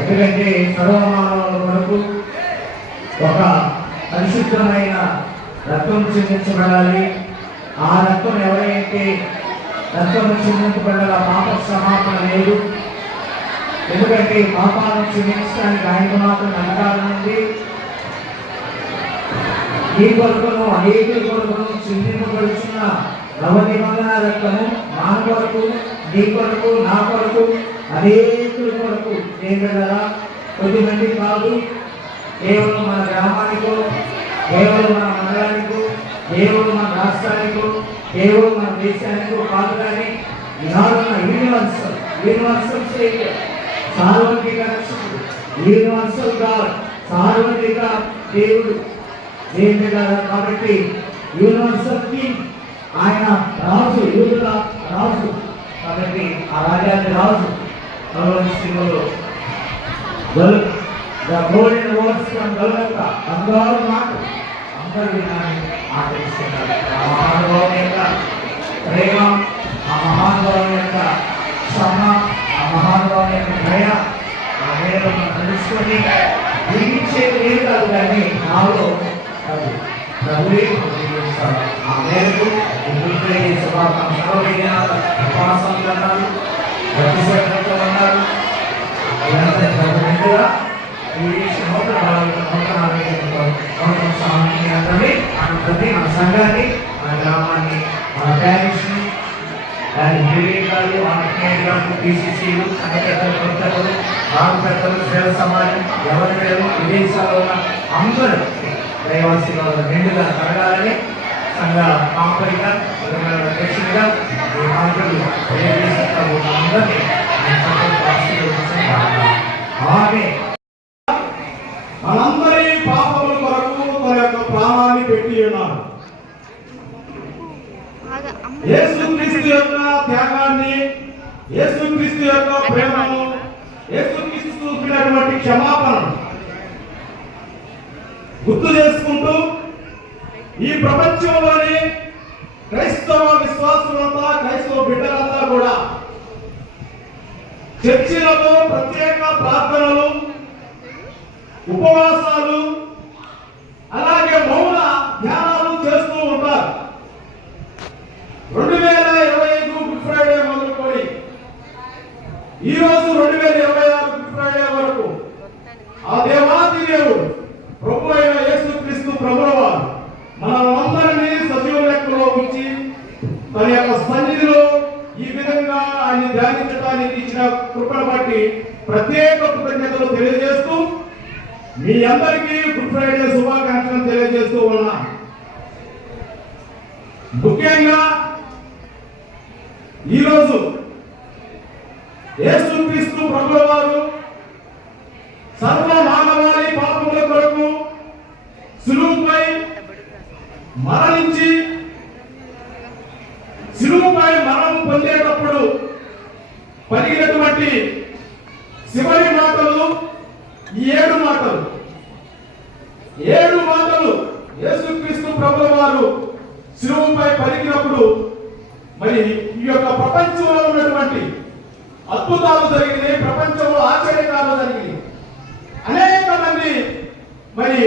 ఎందుకంటే సర్వమానవుల వరకు ఒక పరిశుద్ధమైన రక్తం చిందించబడాలి. ఆ రక్తం ఎవరైతే రక్తం చిందించబడాలి, పాప క్షమాపణ లేదు. ఎందుకంటే పాపాలను క్షమించడానికి ఆయనకు మాత్రం అధికారం ఉంది. ఈ కొరకును అనేకుల కొరకును చిందింపబడుచున్న నవ నిబంధన రక్తము నా కొరకు, నీ కొరకు, నా కొరకు, అనేకుల కొరకు చేయగలరా? కొద్దిమంది కాదు, కేవలం మన గ్రామానికో, కేవలం మన మండలానికో, కేవలం మన రాష్ట్రానికో, కేవలం మన దేశానికో కాదు. కానీ యూనివర్సల్ సేవియర్, సార్వత్రిక రక్షకుడు, యూనివర్సల్ గాడ్, సార్వత్రిక దేవుడు కాబట్టి యూనివర్సల్ కింగ్, ఆయన రాజు, యూదుల రాజు. కాబట్టి ఆ రాజ్యాన్ని రాజు అందరూ మాట అందరూ వినాలని ఆదరిస్తున్నారు. ఆ మహానుభావం యొక్క ప్రేమ, ఆ మహానుభావం యొక్క క్షమ, ఆ మహానుభావం యొక్క దయ, ఆ మేలు మనం తెలుసుకొని జీవించేది లేదు కాదు, కానీ నాలో ప్రభువే జీవిస్తాడు. ఆ మేరకు ఉపవాసాలు అన్నారు, ప్రతిశతో అన్నారు. అందరినీ మన సంఘాన్ని, మన గ్రామాన్ని, మన ప్యారిష్ని, దాని వివేకాలు, ఆత్మీయులు, PCCలు, సంఘ పెద్దలు, కొత్తలు, రాము పెద్దలు, సేవ సమాజం, ఎవరి పేరు విదేశాల్లో ఉన్న అందరూ దైవాశీర్వాద నిండుగా కలగాలని సంఘ కాంపరిగా, అధ్యక్షుడిగా అందరినీ మనందరి పాపముల కొరకు తన యొక్క ప్రాణాన్ని పెట్టి ఉన్నారు. యేసుక్రీస్తు యొక్క త్యాగాన్ని, యేసుక్రీస్తు యొక్క ప్రేమను, యేసుక్రీస్తు చూపినటువంటి క్షమాపణను గుర్తు చేసుకుంటూ ఈ ప్రపంచంలోని క్రైస్తవ విశ్వాసులంతా, క్రైస్తవ బిడ్డలంతా కూడా చర్చిలలో ప్రత్యేక ప్రార్థనలు, ఉపవాసాలు, అలాగే మౌన ధ్యానాలు చేస్తూ ఉంటారు. 2025 గుడ్ ఫ్రైడే మొదలుకొని ఈరోజు 2026 గుడ్ ఫ్రైడే వరకు ఆ దేవాది దేవుడు ప్రభు అయిన యేసుక్రీస్తు ప్రభువారు మనమందరినీ సజీవ లెక్కలో ఉంచి తన యొక్క సన్నిధిలో ఈ విధంగా ఆయన ధ్యానించడానికి ఇచ్చిన కృపను బట్టి ప్రత్యేక కృతజ్ఞతలు తెలియజేస్తూ మీ అందరికీ గుడ్ ఫ్రైడే శుభాకాంక్షలు తెలియజేస్తూ ఉన్నా. ముఖ్యంగా ఈరోజు యేసుక్రీస్తు ప్రభువారు సర్వ మానవాళి పాపముల కొరకు శిలువపై మరణించి, శిలువపై మరణం పొందేటప్పుడు పలికినటువంటి చివరి మాటలు ఈ 7 మాటలు. 7 మాటలు యేసుక్రీస్తు ప్రభువు వారు శిలువపై పలికినప్పుడు మరి ఈ యొక్క ప్రపంచంలో ఉన్నటువంటి అద్భుతాలు జరిగినాయి, ప్రపంచంలో ఆశ్చర్యకాలు జరిగినాయి. అనేక మంది మరి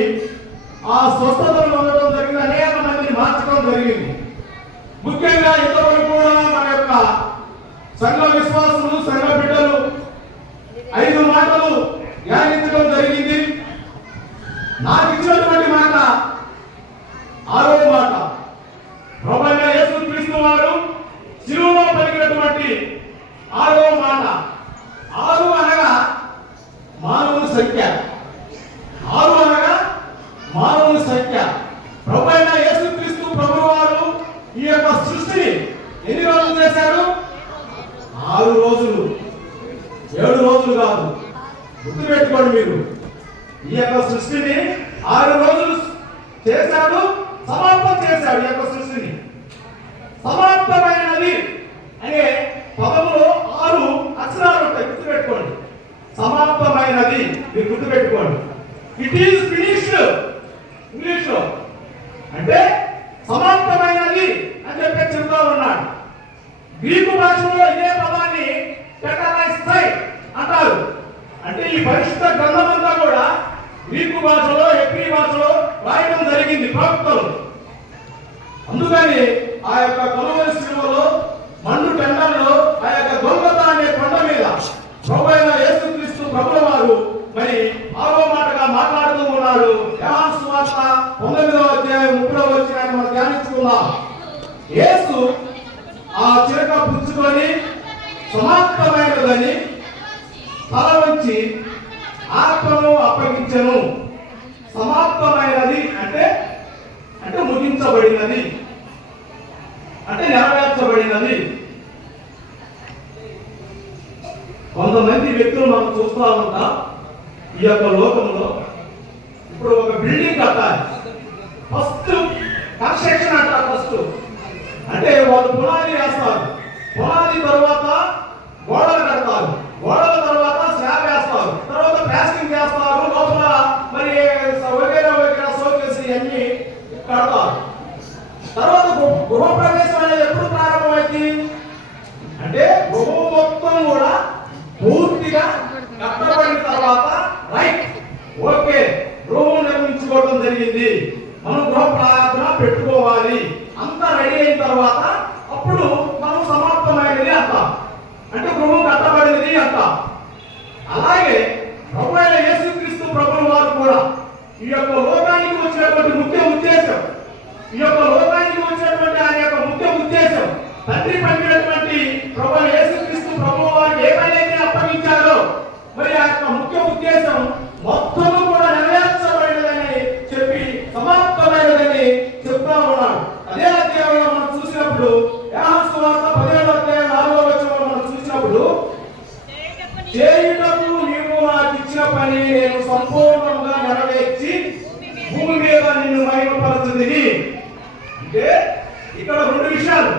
ఆ స్వస్థతలు పొందడం జరిగింది, అనేక మందిని మార్చడం జరిగింది. ముఖ్యంగా ఇంతవరకు కూడా మన యొక్క సంఘ విశ్వాసులు, సంఘ బిడ్డలు 5 మాటలు ధ్యానించడం జరిగింది. నాకు ఇచ్చినటువంటి మాట 6వ మాట. ప్రభువైన యేసుక్రీస్తు వారు శిలువలో పలికినటువంటి 6వ మాట. 6 అనగా మానవుని సంఖ్య. 6 అనగా మానవుని సంఖ్య. ప్రభువైన యేసుక్రీస్తు ప్రభువారు ఈ యొక్క సృష్టిని ఎన్ని రోజులు చేశారు? 6 రోజులు, 7 రోజులు కాదు. గుర్తుపెట్టుకోండి మీరు. ఈ యొక్క సృష్టిని 6 రోజులు చేశాడు, సమాప్తం చేశాడు. ఈ యొక్క సృష్టిని సమాప్తమైనది అనే పదములో 6 అక్షరాలు ఉంటాయి. గుర్తుపెట్టుకోండి. సమాప్తమైనది మీరు గుర్తుపెట్టుకోండి. ఇట్ ఈస్ ఫినిష్డ్ ఇంగ్లీష్ లో అంటే సమాప్తమైనది అని చెప్పి చెప్తా ఉన్నాడు. గ్రీకు భాషలో ఇదే పదాన్ని టెటాలైస్టై అంటారు. అంటే ఈ పరిశుద్ధ గ్రంథమంతా కూడా గ్రీకు భాషలో, హెబ్రీ భాషలో రాయడం జరిగింది ప్రవక్తలు. అందుకని ఆ యొక్క కలువరి శిలువలో మండు టెండర్లో ఆ యొక్క గొల్గొతా అనే కొండ మీద ప్రభువైన యేసుక్రీస్తు ప్రభుల వారు మరి ఆరో మాటగా మాట్లాడుతూ ఉన్నాడు. యోహాను సువార్త 9వ అధ్యాయం 30వ వచనాన్ని మనం ధ్యానించుకుందాం. యేసు ఆ చిరక పుచ్చుకొని సమాప్తమైనదని తల వంచి ఆత్మను అప్పగించెను. సమాప్తమైనది అంటే ముగించబడినది, అంటే నెరవేర్చబడినది. కొంతమంది వ్యక్తులు మనం చూస్తూ ఉంటాం ఈ యొక్క లోకంలో. ఇప్పుడు ఒక బిల్డింగ్ కట్టాలి, ఫస్ట్ కన్స్ట్రక్షన్ అంటారు. ఫస్ట్ అంటే వాళ్ళు పునాది వేస్తారు, పునాది తర్వాత గోడలు కడతారు, గోడల తర్వాత స్లాబ్ వేస్తారు, తర్వాత ప్లాస్టింగ్ చేస్తారు, లోపల మరి వగేరా షోకేస్ ఇవన్నీ కడతారు. తర్వాత గృహప్రవేశం అనేది ఎప్పుడు ప్రారంభమైంది అంటే గృహం మొత్తం కూడా పూర్తిగా కట్టబడిన తర్వాత రైట్ ఓకే గృహం నిర్మించుకోవడం జరిగింది, మనం గృహ ప్రార్థన పెట్టుకోవాలి, అంతా రెడీ అయిన తర్వాత అప్పుడు మనం సమాప్తమైనది అంటాం, అంటే గృహం కట్టబడినది అంటాం. అలాగే ప్రభువైన యేసుక్రీస్తు ప్రభువు వారు కూడా ఈ యొక్క లోకానికి వచ్చినటువంటి ముఖ్య ఉద్దేశం, ఈ యొక్క లోకానికి వచ్చినటువంటి ఆయన యొక్క ముఖ్య ఉద్దేశం, తండ్రి పంపినటువంటి ప్రభువైన యేసుక్రీస్తు ప్రభువు వారికి ఏమైతే అప్పగించారో మరి ఆ యొక్క ముఖ్య ఉద్దేశం మొత్తము కూడా నెరవేర్చబడినదని చెప్పి సమాప్తమైనదని చెప్తా ఉన్నాడు. అదే అధ్యాయంలో మనం చూసినప్పుడు యోహాను సువార్త 17వ అధ్యాయం 4వ వచనంలో మనం చూసినప్పుడు చేయుటకు నీవు నాకు ఇచ్చిన పని నేను సంపూర్ణంగా నెరవేర్చి భూమి మీద నిన్ను మహిమపరచుదుని. అంటే ఇక్కడ రెండు విషయాలు.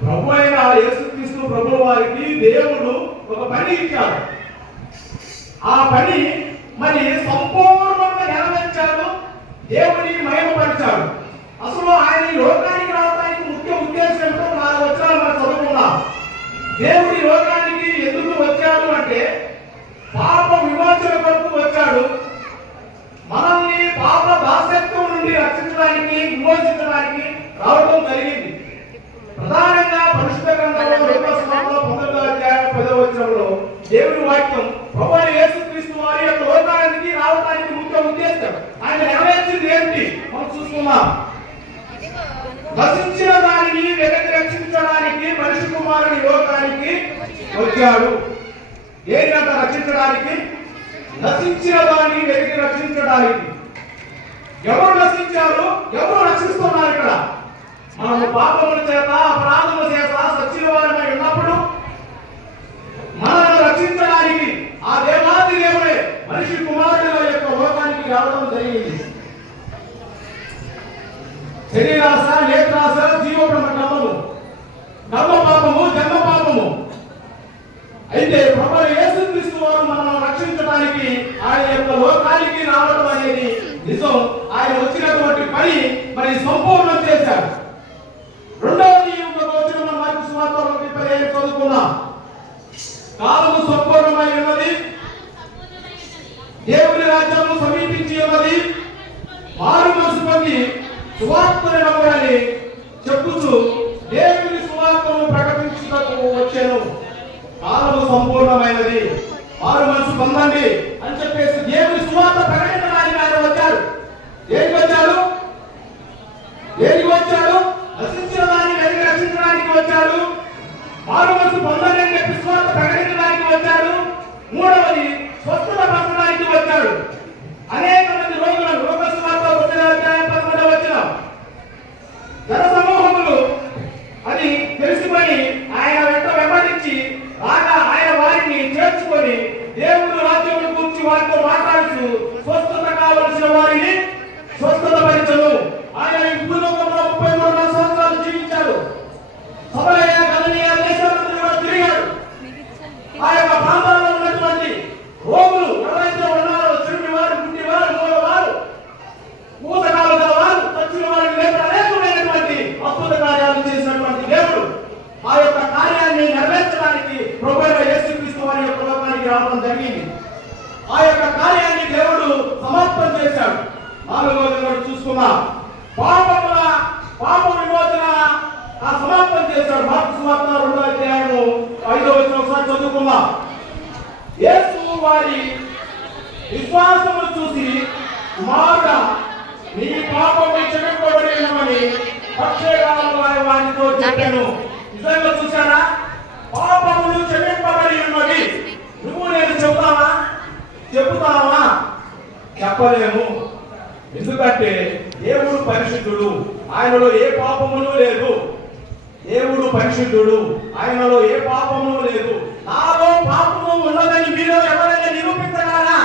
ప్రభు అయిన యేసుక్రీస్తు ప్రభు వారికి దేవుడు ఒక పని ఇచ్చాడు, ఆ పని మరి సంపూర్ణంగా నెరవేర్చాడు, దేవుడిని మహిమపరిచాడు. అసలు ఆయన ఈ లోకానికి రావడానికి ముఖ్య ఉద్దేశం ఏంటో 4 వచనాలు మనం చదువుకున్నాం. దేవుడి లోకానికి ఎందుకు వచ్చాడు అంటే పాప విమోచన కొరకు వచ్చాడు, మనల్ని పాప దాసత్వం నుండి రక్షించడానికి, విమోచించడానికి రావడం జరిగింది. ప్రధానంగా పరిశుద్ధ గ్రంథంలో 9వ అధ్యాయం 10వ వచనంలో దేవుని వాక్యం ప్రభువైన యేసుక్రీస్తు వారి యొక్క లోకానికి రావడానికి ముఖ్య ఉద్దేశం, ఆయన నెరవేర్చింది ఏంటి మనం చూసుకున్నాం. నశించిన దానిని వెనక్కి రక్షించడానికి మనిషి కుమారుని లోకానికి వచ్చాడు. ఏంటంట రక్షించడానికి? నశించిన దాన్ని వెనక్కి రక్షించడానికి. ఎవరు నశించారు, ఎవరు రక్షిస్తున్నారు? ఇక్కడ మనము పాపముల చేత, అపరాధముల చేత సచ్చిన వారిని ఉన్నప్పుడు మనల్ని రక్షించడానికి ఆ దేవాది దేవుడే మనిషి కుమారుడు యొక్క లోకానికి రావడం జరిగింది. శరీరాశ, నేత్రాశ, జీవబ్రహ్మ కర్మము, కర్మ పాపము, జన్మ పాపము. అయితే ప్రభువైన యేసుక్రీస్తు వారు మనల్ని రక్షించడానికి ఆయన యొక్క లోకానికి రావడం అనేది నిజం. ఆయన వచ్చినటువంటి పని మరి సంపూర్ణం చేశారు. రెండవది ఇంకొక వచ్చిన మార్కు సువార్త 1:15 చదువుకున్నాం. కాలము సంపూర్ణమై ఉన్నది, దేవుని రాజ్యము సమీపించి ఉన్నది, మారు మనసు పొంది సువార్తను నమ్మాలని చెప్పుచు దేవుని సువార్తను ప్రకటించుటకు వచ్చాను. కాలము సంపూర్ణమైనది, మారు మనసు పొందండి అని చెప్పేసి దేవుని సువార్త ప్రకటించడానికి ఆయన వచ్చాడు. దేనికి వచ్చాడు? దేనికి వచ్చాడు? నశించిన దాన్ని వెనక్కి రక్షించడానికి వచ్చాడు. మారు మనసు పొందండి అని చెప్పి సువార్త ప్రకటించడానికి వచ్చాడు. మూడవది స్వస్థత పరచడానికి వచ్చాడు. అనేక మంది రోగులను రోగ సువార్త 9వ అధ్యాయం 13వ వచనం జన సమూహములు అది తెలుసుకొని ఆయన వెంట వెంబడించి రాగా ఆయన వారిని చేర్చుకొని దేవుడు రాజ్యమును గురించి వారితో మాట్లాడుతూ స్వస్థత కావలసిన వారిని స్వస్థత పరిచను. ఆయన ఈ భూలోకంలో 33 సంవత్సరాలు జీవించాడు. సమరయ, గలిలయ దేశాలను కూడా తిరిగాడు. ఆ యొక్క ప్రాంతాల్లో ఉన్నటువంటి రోగులు ఎవరైతే ఉన్నారో, చెడు వారు, గుడ్డి వారు, మూగవారు, ఊతకాలు గల వారు, చచ్చిన వారిని లేక అనేకమైనటువంటి అద్భుత కార్యాలు చేసినటువంటి దేవుడు ఆ యొక్క కార్యాన్ని నెరవేర్చడానికి ప్రభువైన యేసుక్రీస్తు వారి యొక్క లోకానికి రావడం జరిగింది. ఆ యొక్క కార్యాన్ని దేవుడు సమాప్తం చేశాడు. 4వ దినం చూసుకున్నాం. పాప విమోచన ఆ సమాప్తం చేశాడు. మార్కు సువార్త 2వ అధ్యాయము 5వ వచనం ఒకసారి చదువుకుందాం. యేసు వారి విశ్వాసమును చూసి, కుమారుడా, నీ పాపము క్షమింపబడినవని పక్షేగాల వారితో చెప్పాను. నిజంగా చూసారా? పాపములు క్షమింపబడి ఉన్నవి. నువ్వు నేను చెబుతావా? చెప్పలేము. ఎందుకంటే దేవుడు పరిశుద్ధుడు, ఆయనలో ఏ పాపమును లేదు. దేవుడు పరిశుద్ధుడు, ఆయనలో ఏ పాపము లేదు. నాలో పాపము ఉన్నదని మీలో ఎవరైనా నిరూపించగలరా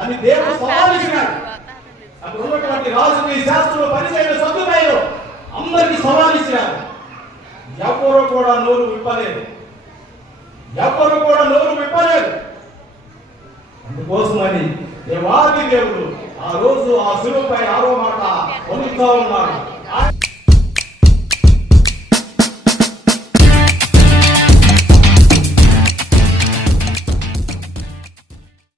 అని దేవుడు సవాలించాడు. అక్కడ ఉన్నటువంటి రాజుకి, శాస్త్రులు, పరిసయ్యులు, సద్దుకాయులు అందరికీ సవాలించారు. ఎవరు కూడా నోరు విప్పలేదు. అందుకోసమని దేవాది దేవుడు ఆ రోజు ఆ శిలువపై 6వ మాట పలుకుతా ఉన్నాడు.